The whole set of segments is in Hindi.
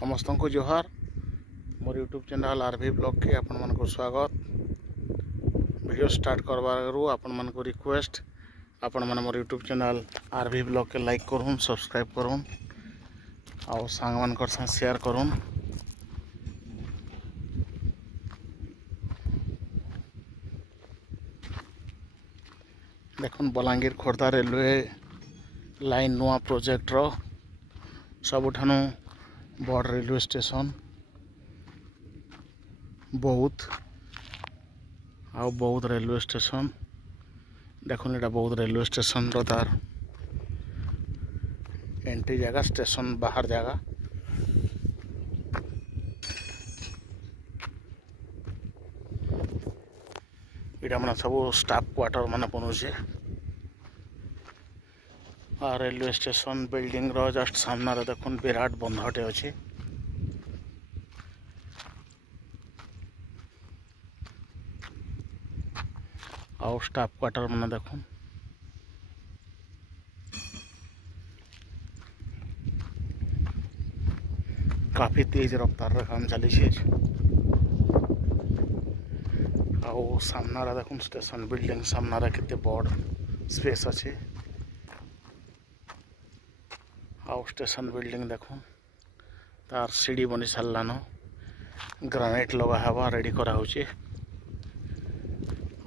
समस्त को जोहार मोर यूट्यूब चैनल आरवी ब्लॉग के आपण मन को स्वागत। वीडियो स्टार्ट करबारू आपण मन को रिक्वेस्ट आपण मन मोर यूट्यूब चैनल आरवी ब्लॉग के लाइक करूँ, सब्सक्राइब करूँ और सांग मान साथ शेयर करूँ। देखुन बलांगीर खोर्धा रेलवे लाइन नुआ प्रोजेक्ट रो सबुठानु बड़ रेलवे स्टेशन बहुत रेलवे स्टेशन देखुन एटा बहुत रेलवे स्टेशन रो तार एंट्री जगह स्टेशन बाहर जगह इटा मन सब स्टाफ क्वार्टर मान बनुचे रेलवे स्टेशन बिल्डिंग रो जस्ट सामना रे देखुन विराट बंधटे अच्छे। और स्टाफ क्वार्टर मैंने देखुन काफी तेज रफ्तार रे काम चली सामना देखुन स्टेशन बिल्डिंग सामना केते बड़ स्पेस अच्छे। आउ स्टेशन बिल्डिंग देखुन तार सीढ़ी बनी सारान ग्रानाइट लगा हवा रेडी करा होचे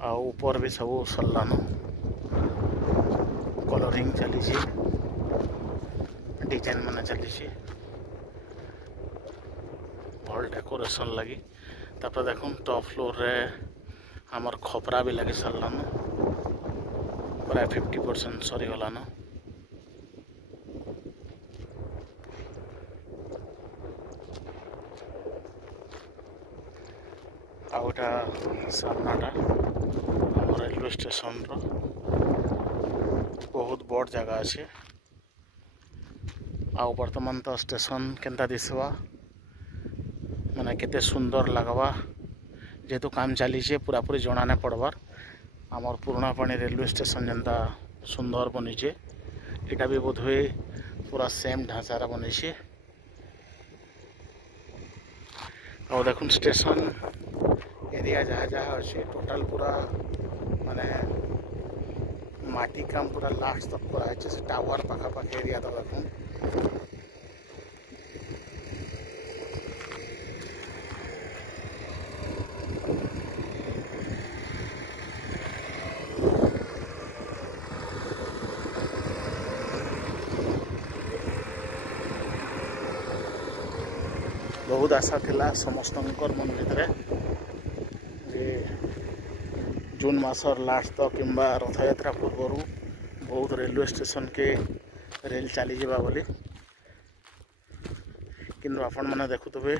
आ ऊपर भी सब सरलान कलरिंग चली डिजाइन माने चली भल डेकोरेशन लगी। तापर देखुन टॉप फ्लोर रे हमर खपरा भी लगे सरलान प्राय 50% सरी गलान। आउटा सामनाटा रेलवे स्टेशन रो बहुत बड़ जगह अच्छे। आ वर्तमान तो स्टेशन केनता दिसवा माने केते सुंदर लगवा जेहेतु काम चली पूरा पूरी जना नहीं पड़बार आमर पुराना पानी रेलवे स्टेशन जनता सुंदर बनीचे इटा भी बोध हुए पूरा सेम ढांचार बनीचे। और देखुन स्टेशन एरिया जहाँ जहाँ अच्छे टोटाल पूरा माने माटी काम पूरा लास्ट तक कराई से टावर पाखापाखि एरिया तक देखुन बहुत आशा थिला समस्त मन भितर जून मासर लास्ट तक किंबा रथ यात्रा पूर्व बहुत रेलवे स्टेशन के रेल चली जावा बोली किंतु आपण मैंने देखुवे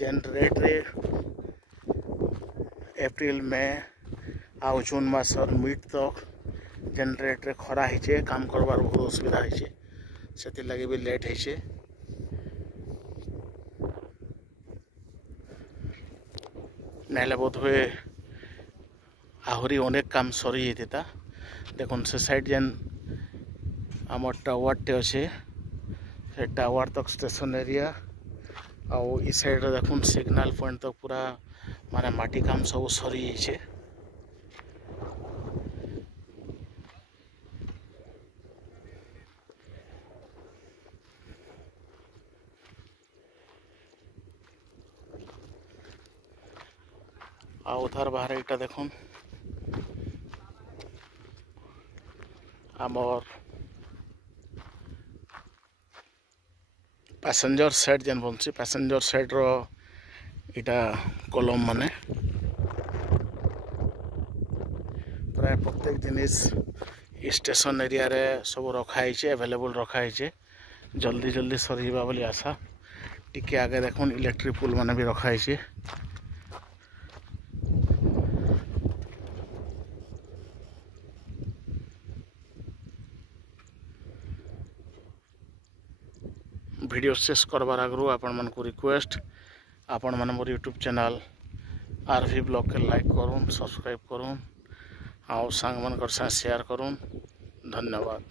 जेन रेट रे एप्रिल में आउ जून मासर मिड तक जेन रेट रे खरा होचे काम करबार बहुत असुविधा होचे से लगे भी लेट होचे। नाइले बोध हुए आहरी अनेक काम सरी जाता। देखुन से साइड जेन आम टावर टे अच्छे से टावर तक स्टेशन एरिया आउ इ साइड देखुन सिग्नल पॉइंट तक पूरा माने माटी काम सब सरी जाइए। आ उधर बाहर इटा देखुन आमर पैसेंजर साइड जेन बनसी पैसेंजर साइड रो इटा कलम माने प्राय प्रत्येक जिनिस स्टेशन एरिया रे सब रखाई अवेलेबल रखाई जल्दी जल्दी सरीबा बोली आशा। टिके आगे देखुन इलेक्ट्रिक पुल माने भी रखाई। वीडियो शेष करबार आगु आपण मन को रिक्वेस्ट आपण मन मोर यूट्यूब चैनल आरवी ब्लॉग के लाइक करूँ, सब्सक्राइब करूँ और सांग मन साथ शेयर करूँ। धन्यवाद।